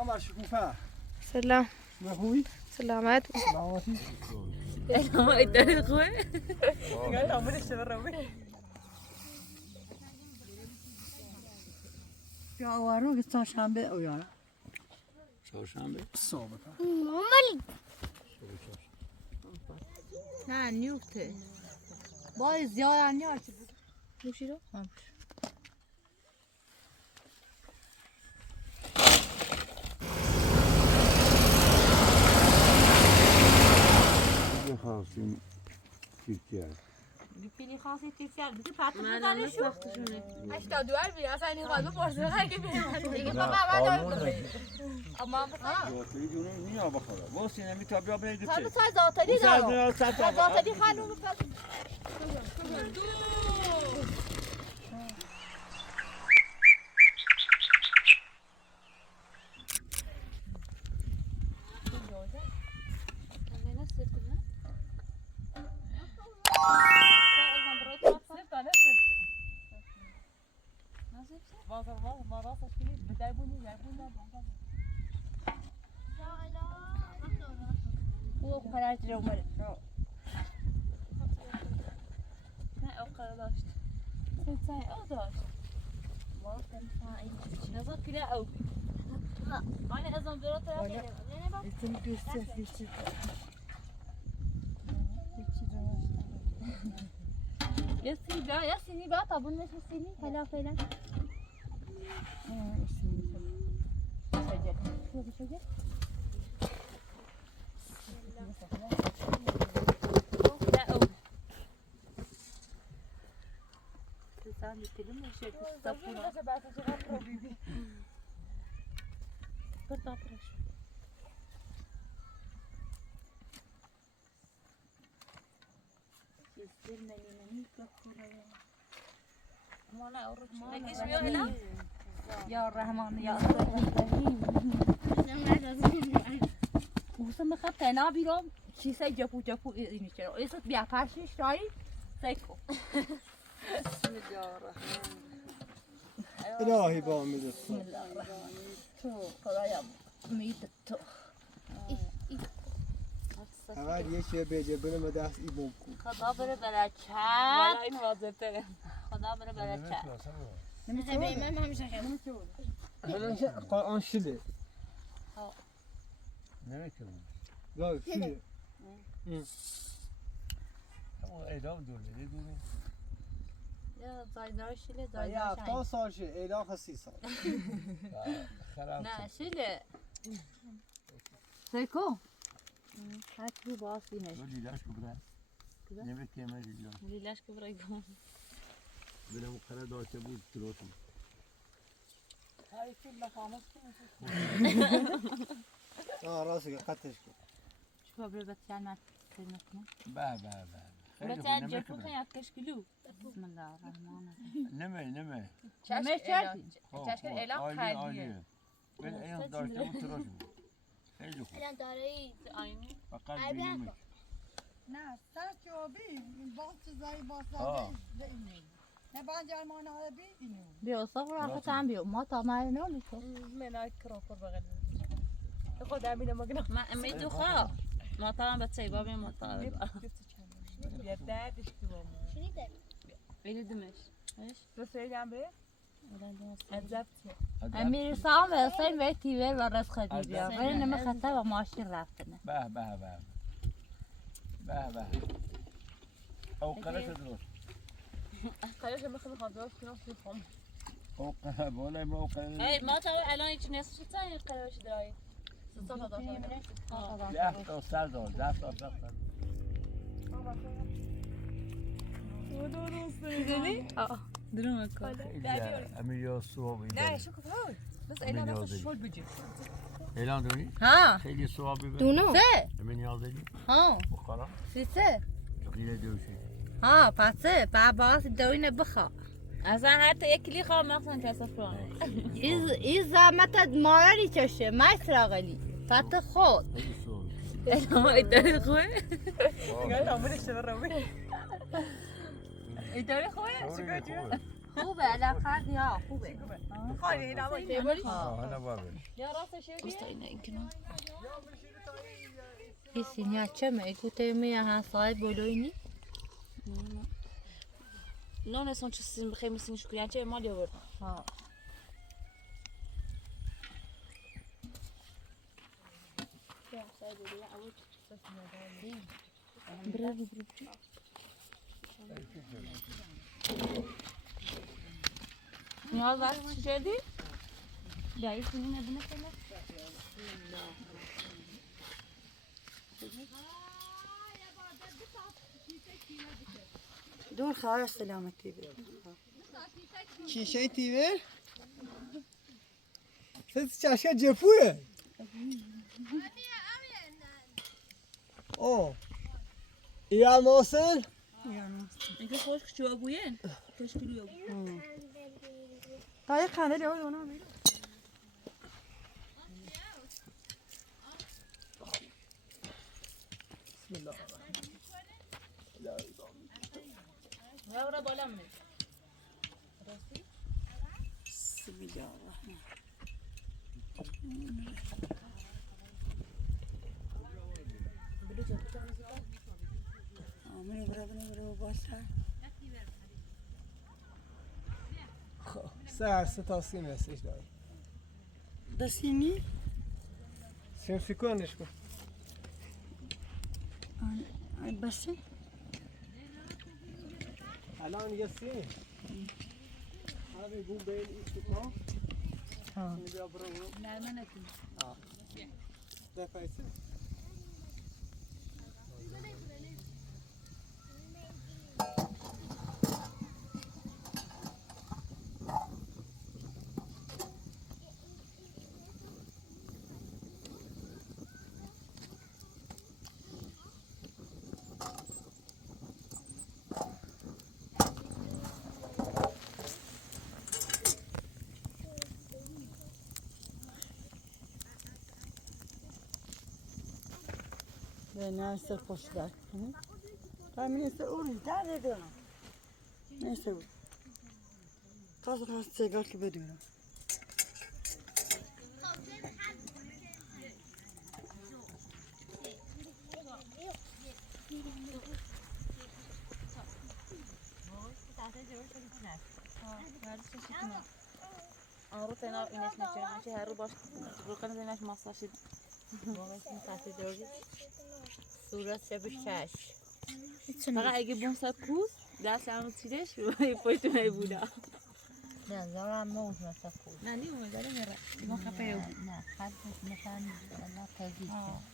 سلام بر شکوفه. سلام. خوبی؟ سلامت. سلامتی. ما اداره خوبه؟ قال تعمل الشباب یا آوارو که چهارشنبه اویارا. چهارشنبه. صبح. مامالی. نه نیوفته. باید زیاد نیار چی بود؟ نوشی رو؟ خواستیم تیرکیه پیلی خاصی تیسیار بیتی پاتو من بزنش الان وقتشونه 82 بیر اصلا این خواهد بپرسه هر که بیمه دیگه بابا من دارم اما زاتری جونم نیا بخوره واسه نمی تا بیا برید تا زاتری دارم زاتری خانوم او قرار رو مرد نه او قرار داشت سنتای او داشت نظر پیله او آنه ازم درات را کنیم نه با ایتون دوست بیشتر یا سینی با تابون نشه سینی فلا فعلا شجر لا او تسامي تلم شيء تصفونا برضه فرش يصير مليانين كفورة ما لا أورج ما لكيش بيوهلا يا الرحمن يا الرحيم وسم خبت أنا بيرام شيء ساي جابو إني كده ويصير بيعفرش شوي سايكو بسم الله الرحمن الهی با امید بسم الله الرحمن تو خدایا امید تو اول یه چیه بیجه برم دست ای بوم کن خدا بره برکت ولا این واضح تره خدا بره برکت من همیشه خیلی الان قرآن شده نمیتونم لا شده اما اعدام دوله دونه یا زایدار شیله یا زایدار 7 سال شه ایلاخ 30 سال خراب نه شیله سیکو هک باز بینش دو لیلاش بگره نمیتونم لیلاش لیلاش که برای گم برم خراب داشته بود تروتم هاي فيلم خامس راسه قطعش کن شو بره بتیان مات سرمتنا به خیلی خوب بتیان جبو نمیکنم خیلی کشکلو بسم الله الرحمن الرحیم نمی چشک اعلام خالیه ولی این داشته بود تروتم خیلی خوب الان داره آینی فقط بینمش نه سر چوبی این باز چیزایی باز آه. داده نه بانجار مانه بی اینو بیا صبر آخه تام بیا ما تا ما نمی تو من کراکر بغل خود امینه مگنم ما امید خا ما تا بچه بابی ما تا يا دادش تو شنیده ولی دمش ايش بس يعمل ايه عذبت امیر سام حسین به تیوه و رس خدی بیا ولی نمی خطه و ماشین رفتنه به او قرش درست خلاص ما خذ خلاص كنا في خم او قرش ولا ما او قرش ای ما تا الان هیچ نصف شد این قرارش درای 16 ده سر دار دیدی؟ درم کن امیلیا صوابی لا شوف هاي بس انا نفس شو بيجي اعلان دونی ها خیلی صوابی دونو سه امین یادی ها بخورم سه خیلی دوشی ها پسه باز دوینه بخوا اصلا حتی یک کلی خواه مخصوصا کسافران این زحمت مارانی چشه مایستراغلی فت خود خیلی صوابی ما اداره خوبه قال تعمل الشباب اداره خويا شو قاعد خوبه علاقه یا خوبه خالی نباید حالا بابا یا راستش بستا اینه این کنار این سینیا چه میگو تیمی ها صاحب بلوینی نه نسان چه سین بخیر میسینش کنی چه مالی آورد ها نیاز داشت چی کردی؟ جایی سینی نبینه کنه؟ دور خواهر سلامتی بید شیشه تیوه سه چشکه جفوه اوه ایران موصل اینکه خوش چوب بوین تشکیلی بود تا یک خنده لیه اونا میره بسم الله یا را بالا منه بسم الله الرحمن آمین برو باسر سر سه تا سیم هستش داره دستینی سیم کنش کن بسه الان یه سیم بگو بین این سوپا بیا برو نرمه نکنی دفعیسه neyse koşlar. Ben neyse orayı da ediyorum. Neyse bu. Kazı kazı segar gibi ediyorum. آرو تنا اینش نشون چه هر رو باش رو کنه اینش ماساژ صورت شبش چش فقط اگه بونسا کوز دست همون تیرش روی پشت می بودا نه زارم موز مثل خود نه نیومه داره میره ما خپه نه خلقش مثلا الله تزید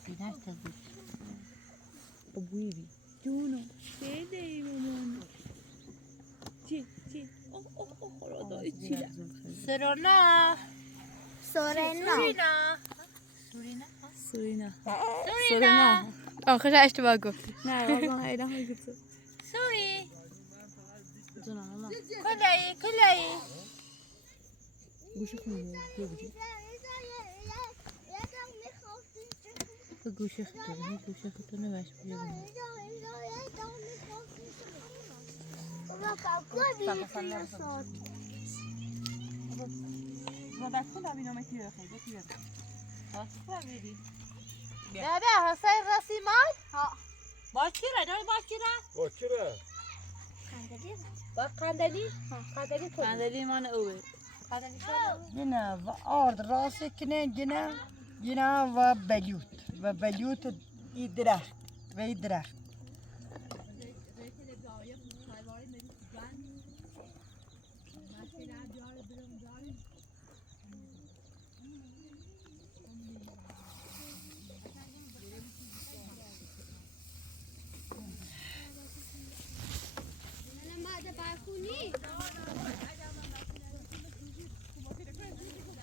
بینش تزید بویدی جونو بده ایمون چی اوه خدای چی سرونا سورینا آخرش اشتباه گفتی نه واقعا اینا میگه سوری جونا ماما کلایی گوشه خونه بگو به گوشه خطور نباش بیا بینه ما دکتر نبینم کی بخیر کی بخیر دادا حسین رسیمای باش چرا داری باش چرا چرا؟ با قندلی صندلی من اوه Yine ve ard rası yine ve belut ve belut idrak ve idrak.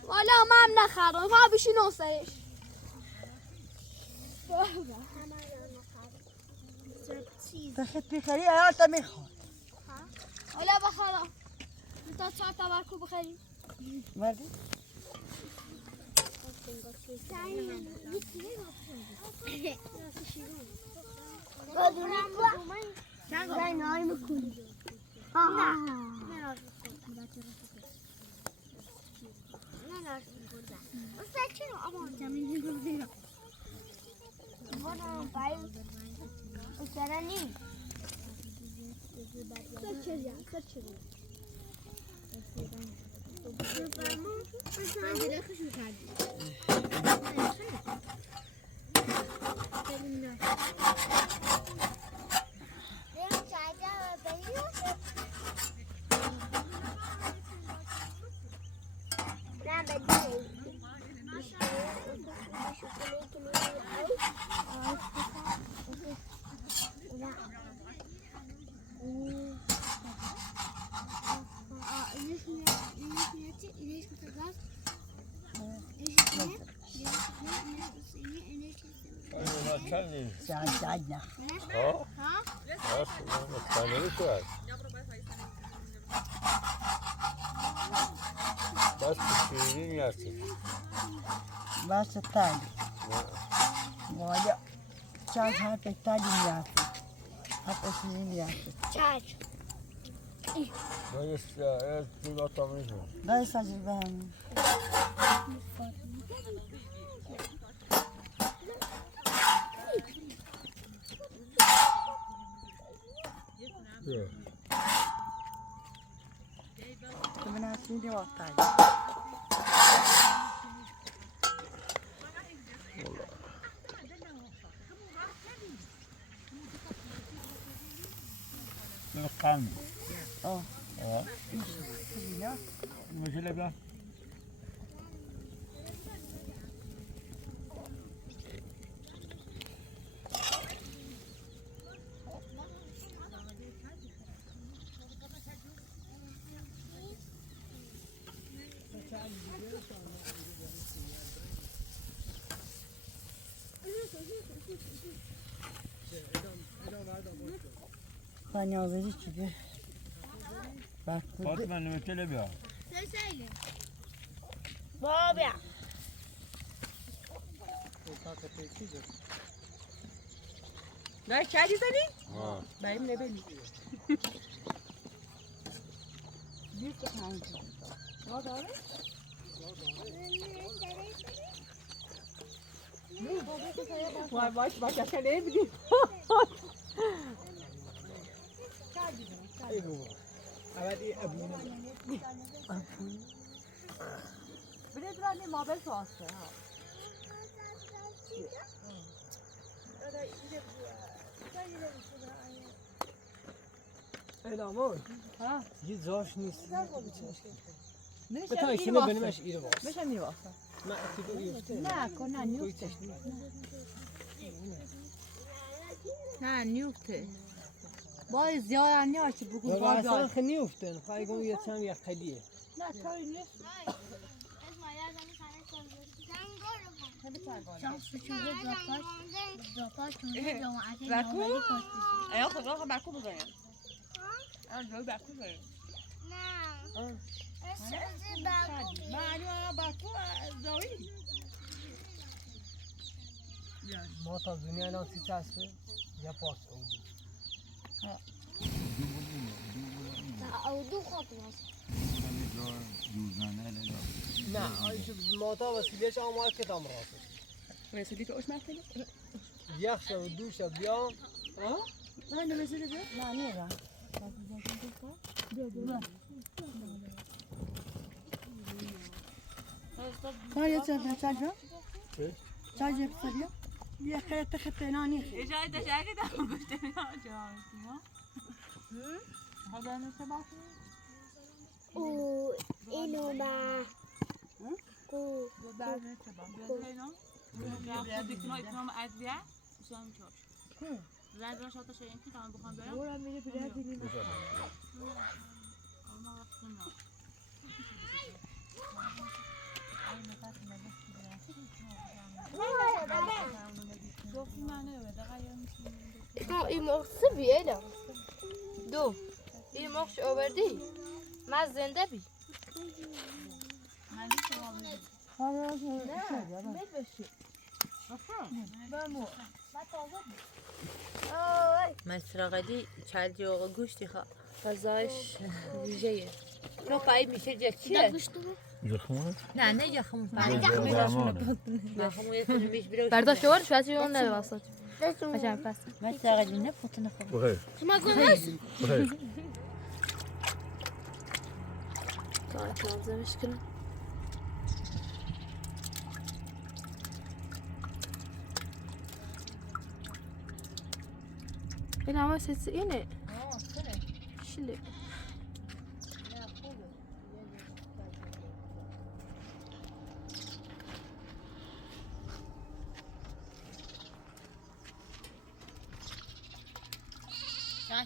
والا ما هم نخرم ما بشین سرش تخت بخری ایال تا میخواد. والا بخرم تا 4 تا برکو بخریم ولی نه لازم بوده. اصلا چرا آمون زمین بوده؟ بودم پای اصلا نیم. سرچه. ساعدنا بس شیرین میارسی بس التالي ولا شايف هات التالي مياسي حتى شيء مياسي چاچ. باید دیگه تامیزم لا يسجل بهم من عشرين وقتاي نقام اه مشكلة بلا خاني عزيزي كده فاطمة نمشي بها بابا. نه کردی زنی؟ ها بریم نبینی وای باش باش اصلا نمیدیم ای بابا اول این ابونه بده درانی مابل سواسته ها الامون ها یه زاش نیست نمیشه بتای اینو شنو واسه بنمش ایره باز میشه میواسه ما اكيد يفتح نه کن نه نیوفته نه نیوفته بای زیاد نیاشه بگو والله بای اصلا بای خني يفتن خاي يقوم يتسام يا خليه نه طوری نیست اسمع لازم يخلص زنگار. ایا خدا خب برکو بزنیم جای برکو بزنیم نه. اسمع باکو. معنی برکو زایی ما تا دنیا الان 30 چسبه یا پاس اون او دو خطوة. نه آیش ما تا وسیلهش آمار کتام راسه رسیدی که اش مکنی؟ یک شب دو شب بیام نه نمیشه ده؟ لا نيرا خاني تسجل تسجل تسجل بسريع يا خير تخطيناني خير اجای تشکر دارم گوشت میام هذا نسبة او اینو با. کو. بعد نسبة بينهم خود دكنا اتمام أدوية وسام شوش زاد راش هذا شيء يمكن تعمل بخان بيرم ولا میره بیادی ما وقتنا شوفي معنا وده غير مش این مخصی بیه دو این مخش آوردی من زنده بی مسرقدی چالجی و گوشتی خواه غذایش ویژه‌یه رو پای میشه جه چیه؟ Yıkma. نه یخم برداشت دوباره شو اون نده واسه عشان پس ما تاقل نه فوتنا خب Bakayım. ما قلنا Bakayım. طلعت لازم مشكلة هنا ما سيسيني شلي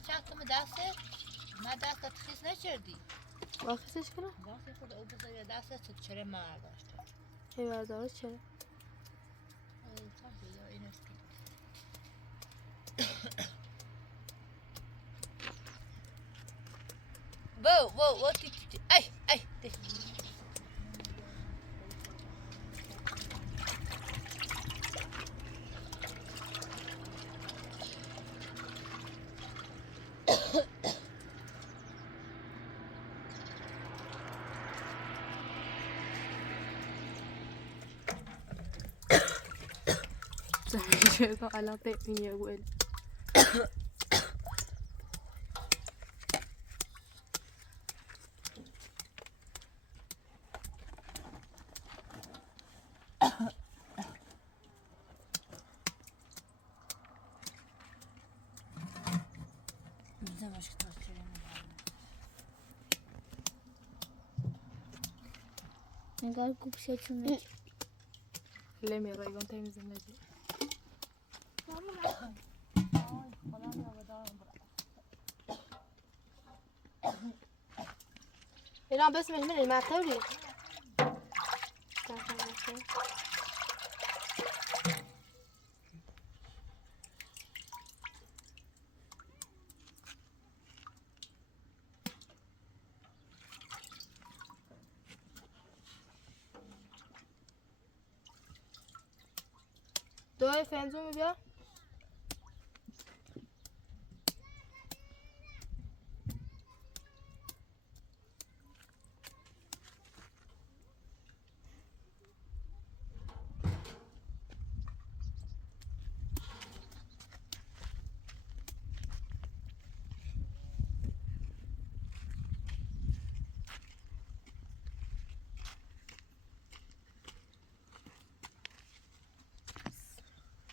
چند کم دسته؟ ما دست تخیص نکردی واخسش کنم دسته خود او بزرگ دسته تو چرا مار داشته هی برداشت چرا و ای زمین الان ببینی اول نگار گوشتونه لمی رایگان تمیز نجی اینا بس من المعتوري دوای فنزون بیا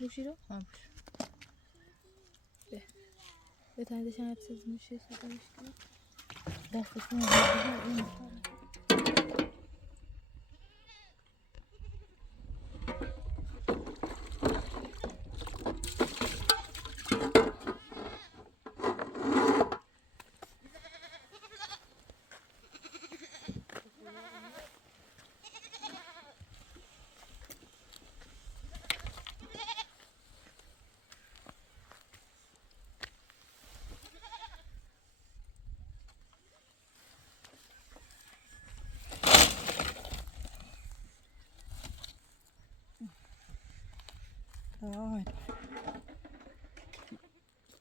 میشی رو؟ به تندش هم بسید میشه سودا میشه دستتون رو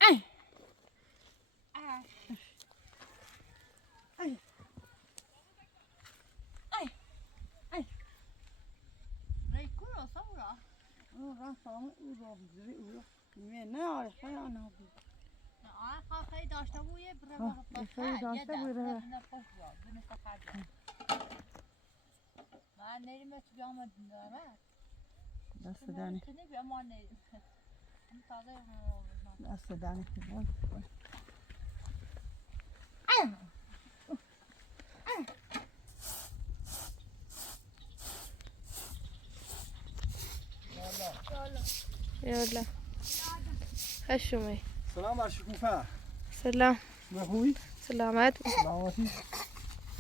Ay. خیلی داشته بویه خیلی داشته بویه من نریم تو بیام دارم دست دانی کنی بیام ما نریم تازه دست دانی يلا هشومي سلام بر شکوفه. سلام شما خوبی؟ سلامت سلامتی.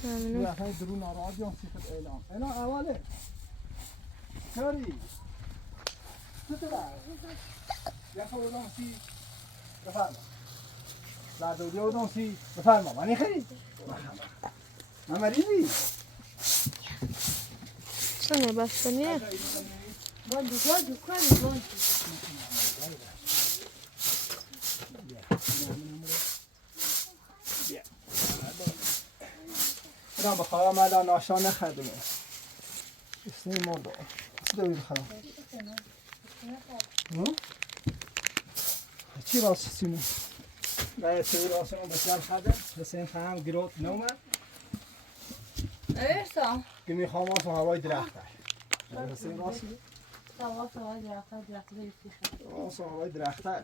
ممنون یه اخوی درون رادیو صفت اعلام اوله کاری تو یه خود اون سی بفرما زردودی اون سی بفرما منی خرید من مریضی سنه بس کنیه اینا بخواه من دا ناشا نخدمه اسنی مرده چی دوید خرام چی راست سینه باید چی راست اون بسیار خده حسین خواهم گروت نومد ایسا که میخوام آسم هوای درخته حسین راستی سواس هوای درخته آسم هوای درخته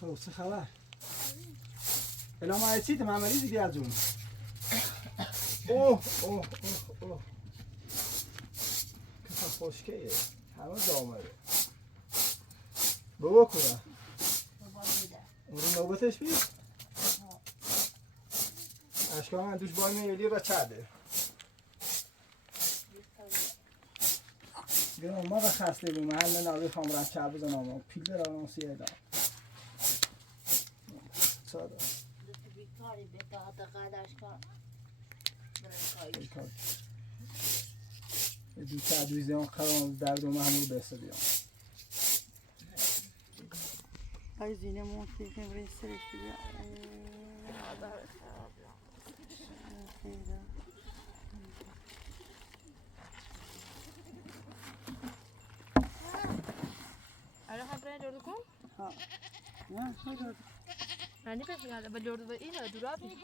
خب چه خبر الان ما چی تمام مریض دیگه از اون اوه که خوشکیه همه دامره بابا کنه اون رو نوبتش بید اشکال من دوش بای میلی را چرده گرم ما را خسته بیم محل ناوی خام را چه بزنم و پیل را ناسیه دام ساده بیکاری به تا قدرش کن دو تا دویزیان قرام درد و محمول بسته بیام ای زینه موسیقی برای سرش بیا الان خبره جورد کن ها نه خدا معنی پس کرده با جورد و اینو دورا بی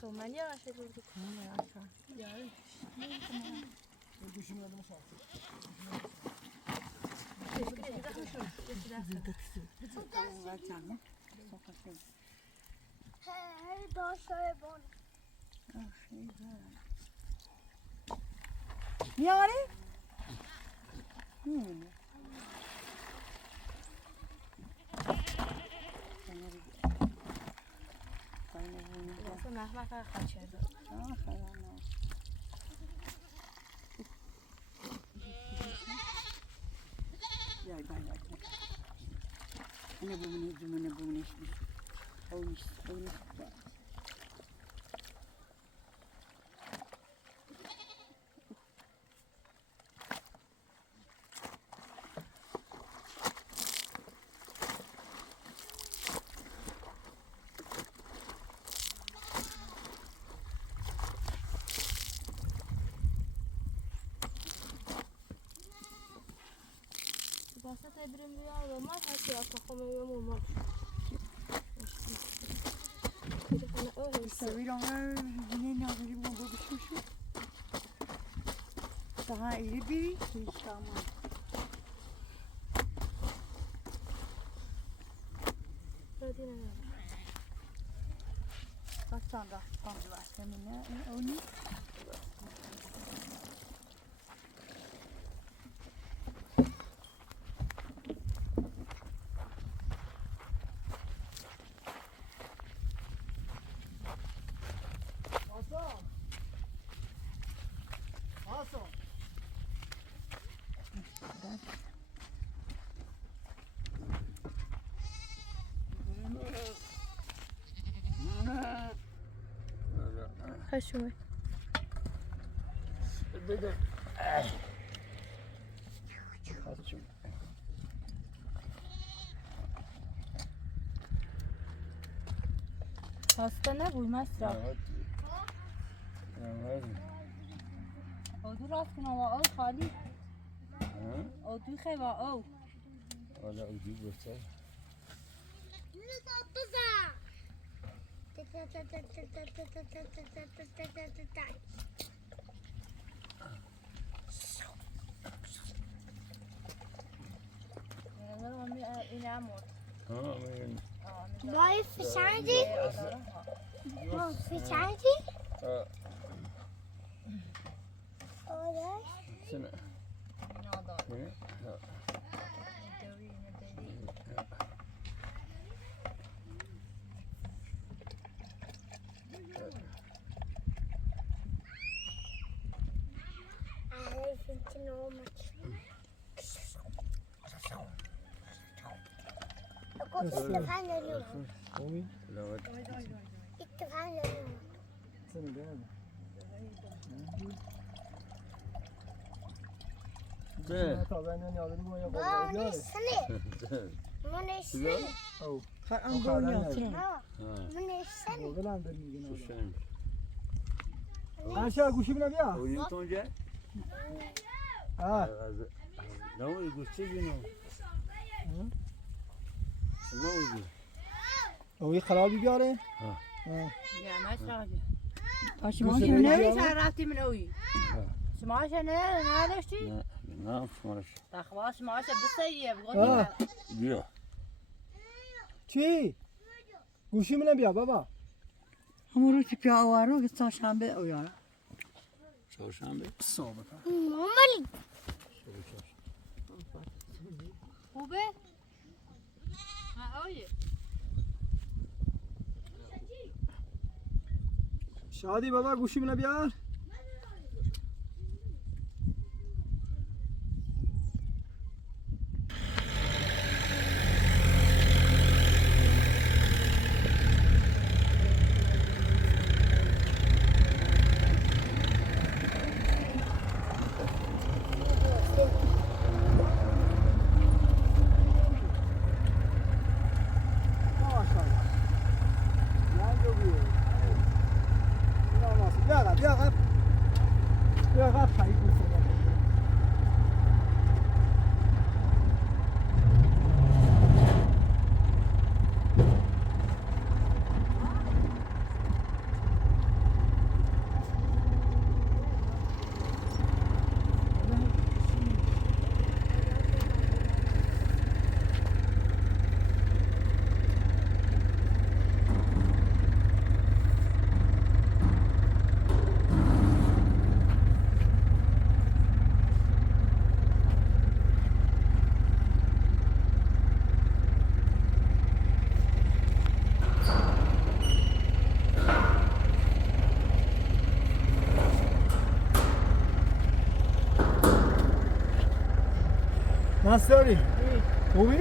خب من یه راشه جورد کنم هی داشته بون میاری؟ اصلا نحوه فقط خواهد شده اینه بمونش اونیش باسه تبریم بیار و ما هستی از خواهمه یا مومد سویران زینه ناظری بگم برو بشوشو تا ایره بیری هیچ کامان بدی نمیم بستان رفت پاند وقت منه اونی خشومه خواسته نبوی مصرف آدو راست کنم و آو خالی آدوی خیلی و آو حالا اودی بسته این عمود وای فشنگی فشنگی آره سنه تا بین یادم با نیستنی من نیستنی خرم دنیا ترم بلند داری میگه نه خوشم قرشا گوشی بنا بیا اوین تونجه ها نوی گوشتی بینو نوی اوی خرابی بیاره پاشماش نمیشه رفتی من اوی شماش نداشتی؟ نه شمارش تخواست شماش بسیه آه. بیا چی؟ گوشی بنا بیا بابا همون رو که پیا آوارو که چهارشنبه اویاره چهارشنبه مامالی خوبه؟ اویه شادی بابا گوشی بنا بیار ناصری خوبی؟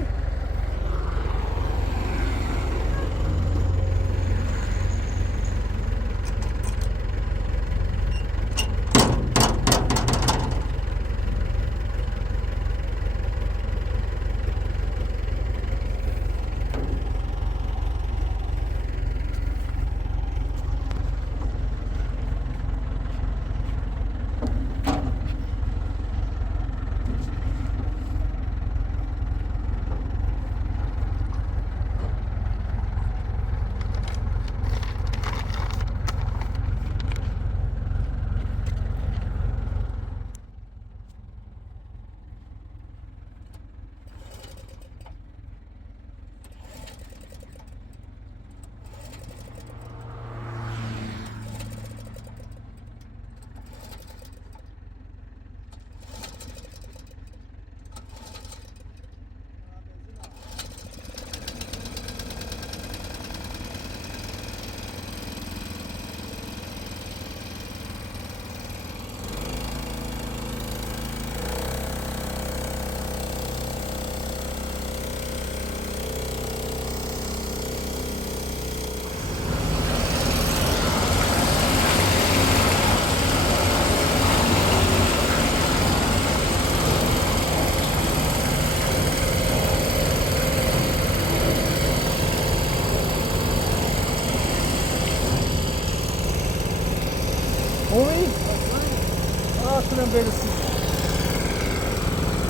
آتونم برسید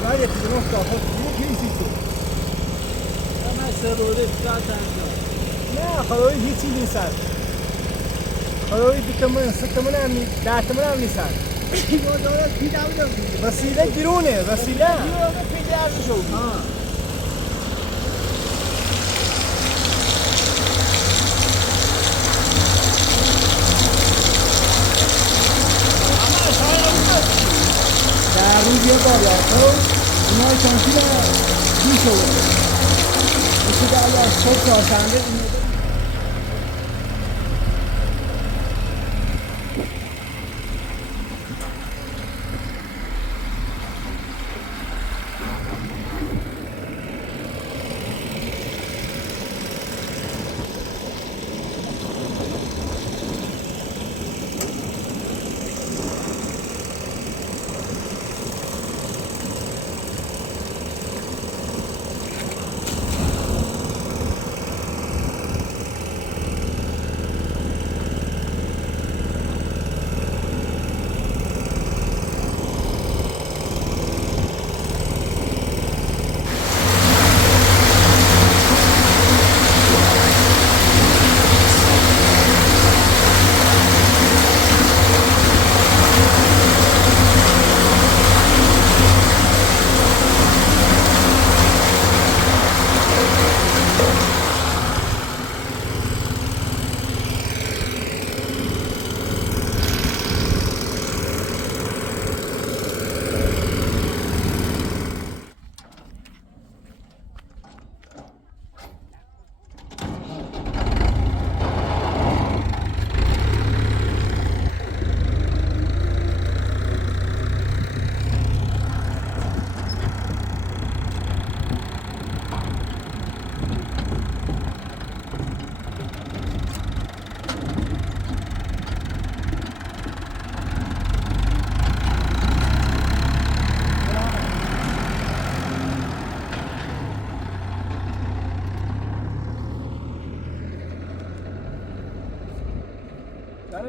نه یکی دو نفت آفت دیگه کیسی تو من سروده ساعت نه خدایی هیچی نیستن خدایی دیتمون ستمون هم نیست دهتمون هم نیستن وسیله گیرونه وسیله پیده ارزشو در روز یه بار خب اونا شانسی رو گوش آورده میشه در از صبح چهارشنبه این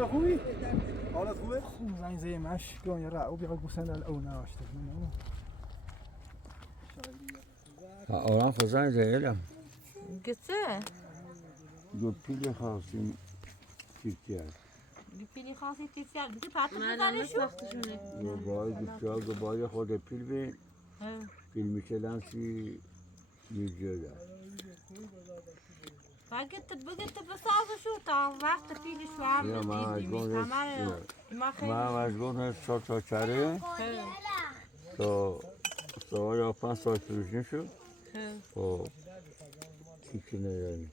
شما خوبی؟ حالت خوبه؟ خوب زنگ زی مش گون را او بیا گوسنده او ناشته منو آرام خزان زیلم گسه دو پیل خاصی تیکیه پیلی خاصی تیکیه دیگه پاتو بزنشو دو بای بسیار دو بای خود پیل بین پیل میشدن سی میجوده بگت بسازشو تا وقت پیلشو هم یا من از ما گونه تا چاره تا سوال یا 5 سال پیش شد و تیکی نداری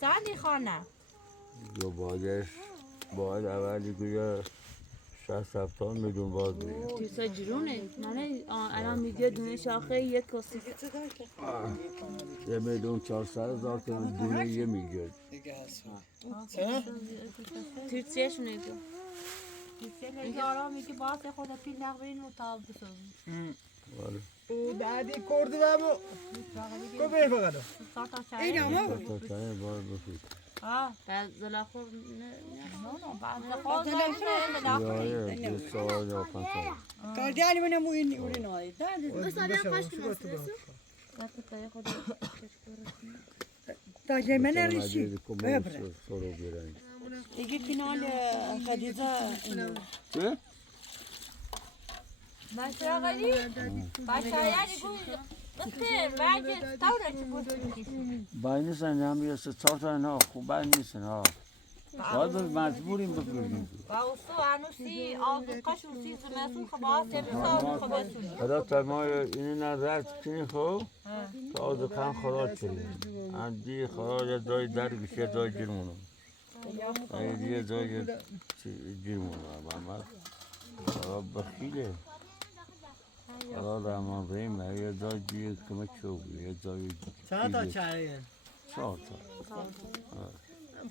تانی خانه یا باید اولی که 60-70 میلیون باز بگیر تیسا جرونه من الان میگه دونه شاخه یک کسی 1,400,000 تومان دونه یه میگه تیرسیش نیگو یارا میگه باز خود پیل نقبین و تاب بسازیم او دادی کرد و مو کو به فقط این تا چند بار بخیر بعد زلاخور نه بعد زلاخور یا 2 سال یا 5 سال کاردیانی منم مو این اولی نای تا جمعه نریشی ببره دیگه کنال خدیجه اینو چه؟ Başa gari, başaya gidiyor. Bakın, belki tavra çıkıyor. باید نیستن همیشه 4 تا نه خوب باید نیستن ها باید مجبوریم بکنیم Bağusu anusi, ağzı kaşusi, zümesu kaba, sebisa kabası. حالا تا ما اینو نظرت کنی خب تا آزوکان خراج کنیم اندی خراج جای درگیشه جای جرمونم ایدیه جای جرمونم اما خراب بخیله حالا رحمان رحیم یه جای دیگه کمک شو یه جای چند تا چاره 4 تا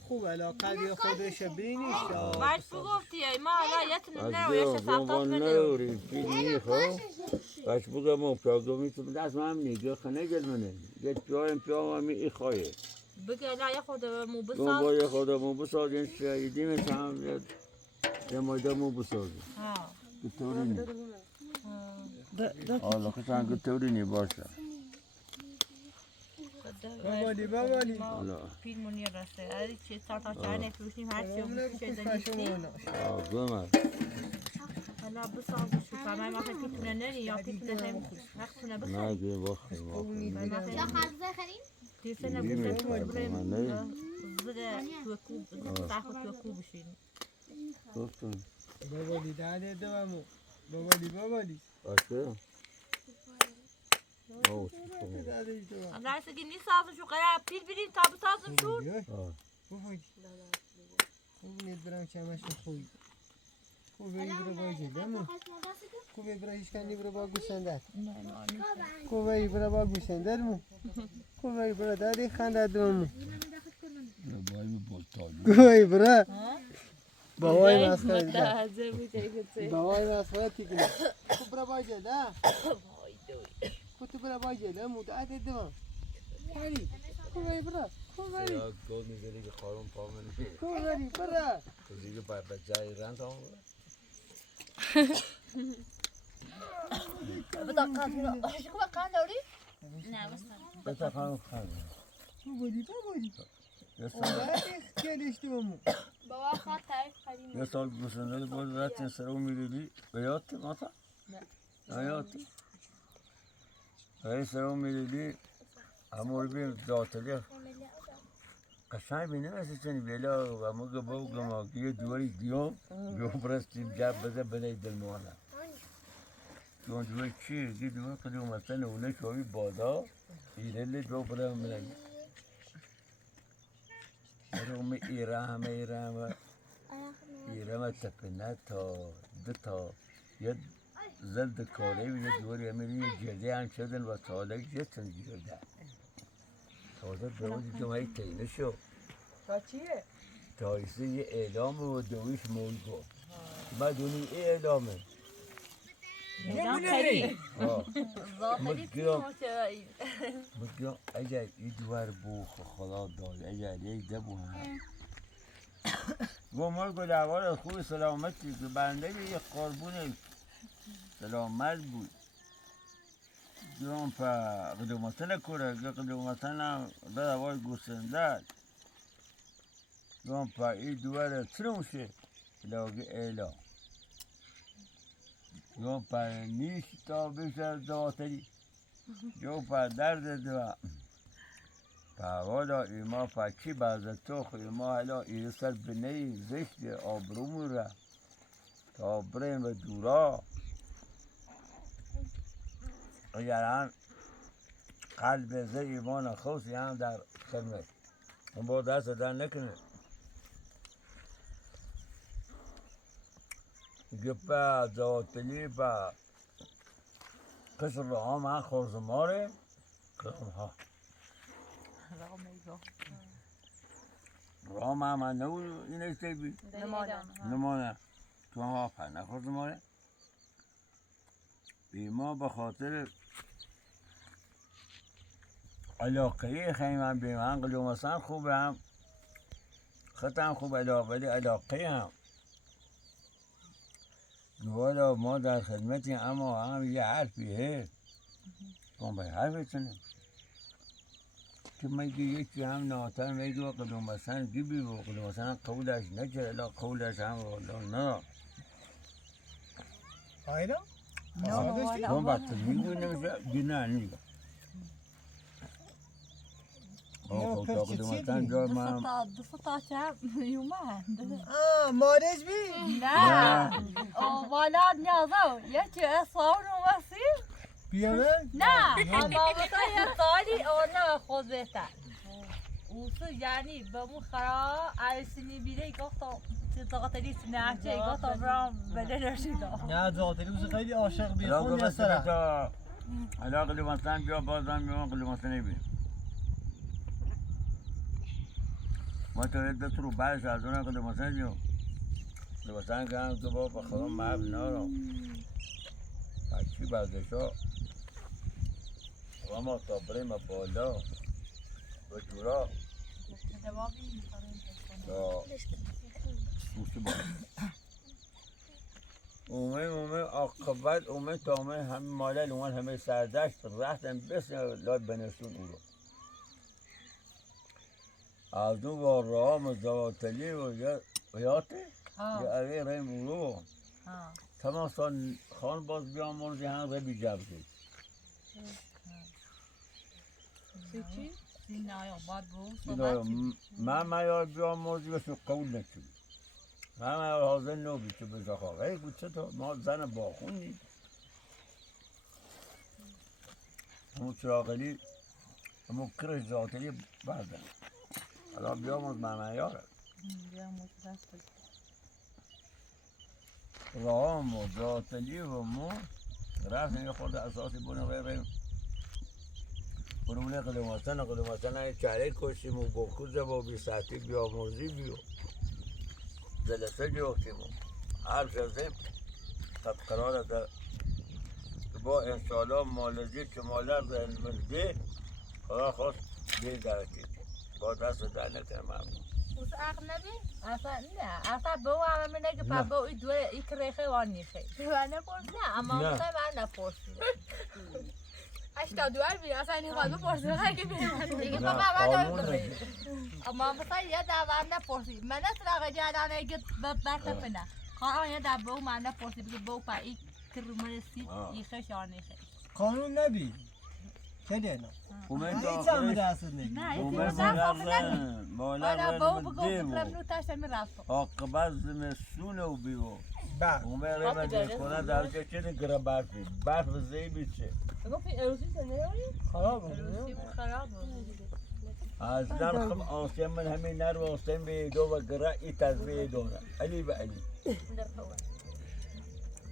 خوب علاقه دیگه خودش بینیش Baş bu gofti ya, ma hala yatın از ne o yaşa دیگه زنبان saftat mı نوری فیلمی خب باش بگم اون پیاگامی تو دست من نیگه خنه گل منه گه پیایم پیامی ای خواهی Bugün ya khoda mu گم basal. باید خودمون بسازیم شایدی مثلا یه مایده مو بسازیم Ha. گتوری نی حالا خواستن گتوری نی باشه بابالی حالا Pil munir rastı. Hadi çiğ tartar çayne piştim her şey bu şeyden gitti. گمه Hala bu sağ şu kamay masa pitine ne ya pitine hem hakkına bu. نه گه باخت لا خالص خلين Tirsene bu Yemin da ederim, problem. ne? Zıra tuku tahu tuku bişin. گفتم بابالی داده دوامو بابالی باشه آه داده دوام Anlarsa ki ni sağdı şu kara pil birin tabu sağdım şu. خوب نیت برام چمش خوبی خوبی برو باجی دمو خوبی برای هیچ کنی برو با گوسنده خوبی برو با گوسنده مو خوبی برو دادی خنده دومو باید بولتاج خوبی برو بابای مسخره بابای مسخره تیکنه خوب برو باجی ده خوب برو باجی دمو داده دوام خوبی برو خوبی یا گل میگیری که خارم پا منی خوبی برو تو دیگه باید بچه رنگ هم بتا خانم خانم بابالی یه سال دادی خیلیش دومو بابا خاط تعریف خلين یه سال گوسنده بود رفتین سرو میریدی به یادت ماتا؟ یادت؟ هی سرو میریدی همون بیم داتلی قشنگ بینه مثل چنی بیلا و موقع با یه دوری دیوم بیو برستیم جب بزه بنای دل موانا جون دوری چی؟ دی دوری قدیم مثلا اونه شوی بادا ایرلی جو برام منگی روم ایران تپنه تا دتا یه زلد کاری و یه دوری امیری یه جلده هم شدن و تاله جتن گیرده تازه دوری جمعی تینه شو تا چیه؟ تایسته یه اعلام و دویش مویگو بعد اونی اعلامه مگم اگر ای دوار بو خدا داد اگر یک دبو هم گمار گل احوال خوب سلامتی که بنده یه قربون سلامت بود جون پا قدومتن کوره که قدومتن به دوای گوسنده جون پا ای دواره ترمشه لاغی ایلا جون پا نیش تا بشه دواتری جون پا درد دوا پا والا ایما پا چی بعض توخ ایما هلا ایرسر بنی زشت آبرومو را تا بریم و دورا اگران قلب زی ایمان خوصی هم در خدمت اون با دست در نکنه گپا زواتلی با قصر رو هم هم خورزماره کلام ها رام هم نو اینه سیبی نمانه تو ها پنه خورزماره بیما به خاطر علاقه خیمم بیم هم قلومستان خوبه هم خطم خوب ولی علاقه هم والا ما در خدمتی اما هم یه حرفی هست کن به حرفتونه که میگه یکی هم ناتر میگه قلومستان گیبی و قلومستان قولش نچه الا قولش هم والا نه آینا؟ کن بطه میگوی نمیشه گناه نیگه آخه تا قلومستان جای من دو تا چه یومه مارج بی؟ نه والا نیازه یکی اصاب رو مسیم بیامه؟ نه اما مثلا یه سالی آنه خود بهتر اوسو یعنی به مو خرا عرسینی بیره گفتم که زغطری سنهچه گفتم برام بده نشیدم نه زغطری اوسو خیلی عاشق بی علاقه خون بسته یسره تا علاقه قلومستان بیا بازم بیان قلومستان بیم ما تو عدت رو بعدش از اون قلومستان بیان قلومستان که هم تو با بخدا محب نارم بچی بردشا و ما تا بریم بالا و جورا تا موسی با اومه عاقبت اومه تا اومه همه مالل اومه همه سردشت رفتن بس لای بنشون او رو از اون با رام زواتلی و یاته یا اوه ریم او رو تمام خان باز بیان مرزی هم ربی جبزی چی؟ نه یا باید من یاد بیان مرزی بسو قول نکنی من حاضر نبی که بزا خواه ای بود چه تا ما زن باخونی همون چراغلی همون کرش زاتلی بردن حالا بیاموز من یاره رام و زاتلی و مو رفتن یه خورده اساسی بونه غیریم برمونه قلومستان های چهره کشیم و بخوزه و بی ساعتی بیاموزی بیو جلسه جوختیم و هر شزیم قد قرار ده با انشاءالله مالزی که مالر ده المزده خدا خواست بیر درکید با دست در نکنم هم اوس عقل نبی؟ اصلا نه اصلا به او همه منه که پا به اوی دوه ای کریخه وان نیخه من نپرس نه اما مثلا من نپرسیم 82 بیر اصلا این خواهد بپرسیم خیلی که بیرون دیگه پا من نمیدونم اما مثلا یه دوام نپرسیم من نسراغ جانانه اگه برطفه نه خواهان یه دو به او من نپرسیم که به او پا ای کرمرسی ایخه شان نیخه قانون نبی چه دینا؟ اومد هیچ هم دست نگی نه اومد آره با او بگو بگم نوتاش می رفت عاقبت زمستون و بیو بله اومد ریم دیکنه در چه چه گره برفی برف زیبی چه گفتی اروسی سنیاری؟ خراب بود خراب بود از نرخم آسیم من همین نر و آسیم به دو و گره ای تزبیه دونه علی به علی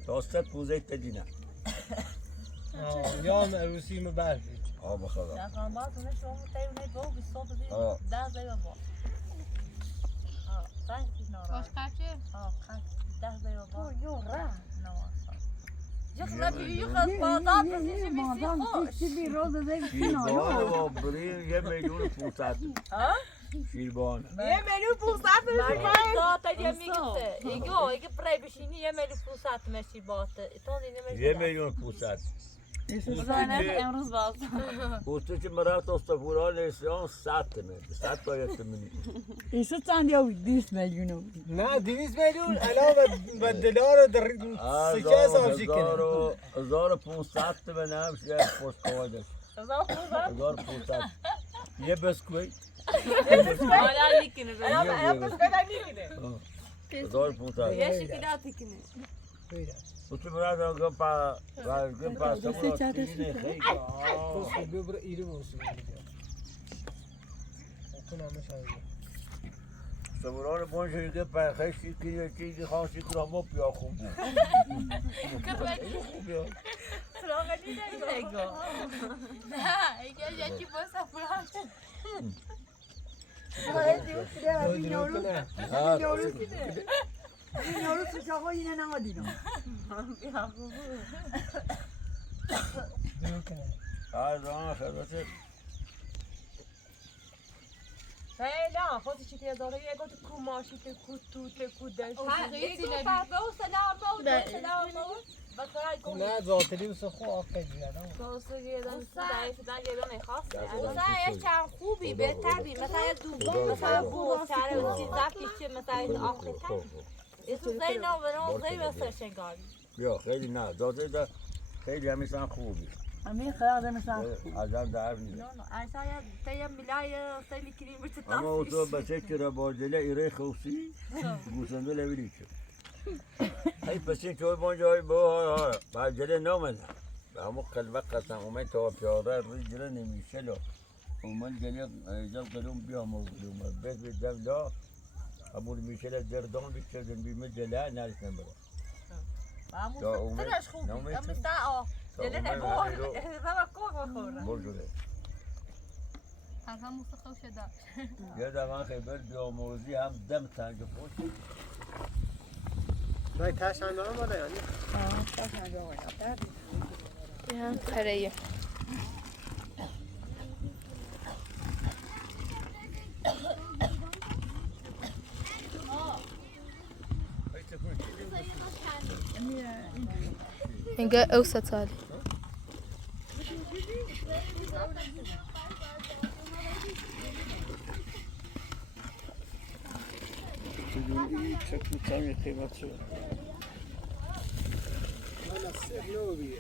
تاسته پوزه تدینه یا هم عروسی ما برفی آب خدا دفعه بعد اونه شما تایونه با و بیست صبح آه. زیر 10 دقیقه با خیلی ناراحت خچه؟ 10 دقیقه با یو را يخلق بازار بسيش بيسي خوش چی بی روز دیگه بار و بریم 1,500,000 ها شیربان یه میلیون 500 من زاتری میگفته ایگه برای بشینی 1,500,000 مشی باته تو اینه 1,500,000 بزنه امروز باز پوسته که مرات استفورا لیسیان 100 میده 100 باید تمنی ایسا چند یا 200 میلیون نه 200 میلیون الان به دلار در سکه حساب کنه 1500 تمنه میشه پست کواجش 1500 یه بسکویت حالا میکنه میگیره 1500 یه شکلاتی کنه پوسته مرات آگه پا سمورا تینه خیلی تو خوبی برای ایرو موسیم کنم شاید سمورا بونجوری که پا خیلی چیزی خاصی کرامو پیا خوب سراغ نیده ایگه نه ایگه یکی باز افراش این یارو سوش آقا اینه نمادینا نه خودی چی که داره یه گوت کوماشی ته کوتو کودش حقیقی نه نه زاتری و سخو آخه دیادم چند خوبی بهتر بی مثلا دوباره مثلا بوتره و چیزا پیچه مثلا آخه تر ایسو زی نو برام زی بسر شنگاری بیا خیلی نه داده خیلی همیشن خوبی همین خیلی مثلا عجب در نیست نه اصلا تیم میلای سیلی کریم بچه اما او تو بچه که را باجله ایره خوصی گوشنده لبیلی چه ای پسی که بانجا های با باجله نامده به همون قلبه قسم اومد تا پیاره روی جله نمیشه لو اومد گلیه جب قلوم بیا موضوع بیت بیت جب لا همون میشه لدردان بیشتردن بیمه جله نرسن برا ترش خوبی اما ساعه جله نگوه زمان کوک بخوره برجوله هم مستخوش شده یه دمان خیبر بیاموزی هم دم تنگ پوش رای تاش اندام بالا یعنی این هم خریه اینگه اوسط سالی چک می‌کنی قیمت شو من سه نو بیه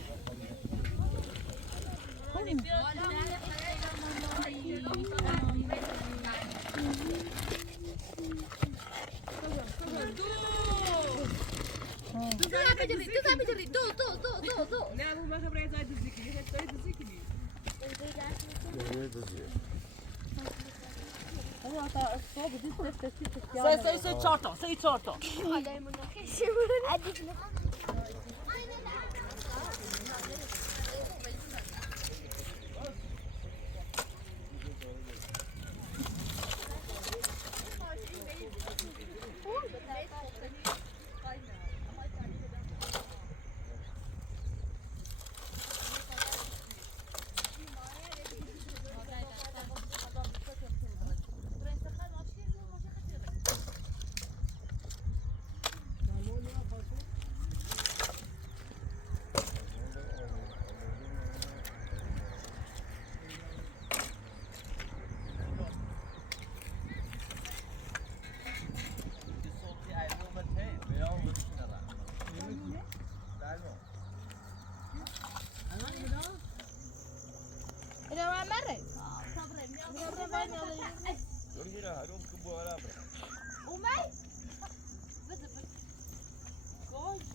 سه چهار تا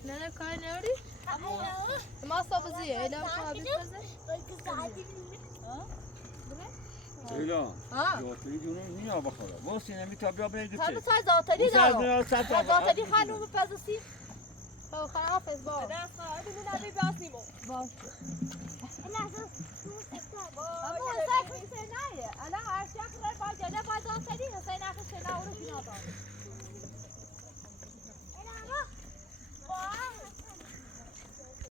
نه کاری نداری؟ ما صابزیه ایلام خوابی بزن ایلا زاتری جونو نیا بخوره واسه نمیتا بیا بگی هم چه سای زاتری دارم زاتری زاتری خانوم پزسی خب خرافز با دست خواهد ببین نبی باسیمو باش اما حسین کنی سه نایه الان ارشیق رای با جله با زاتری حسین اخی سه نایه رو کنار دارم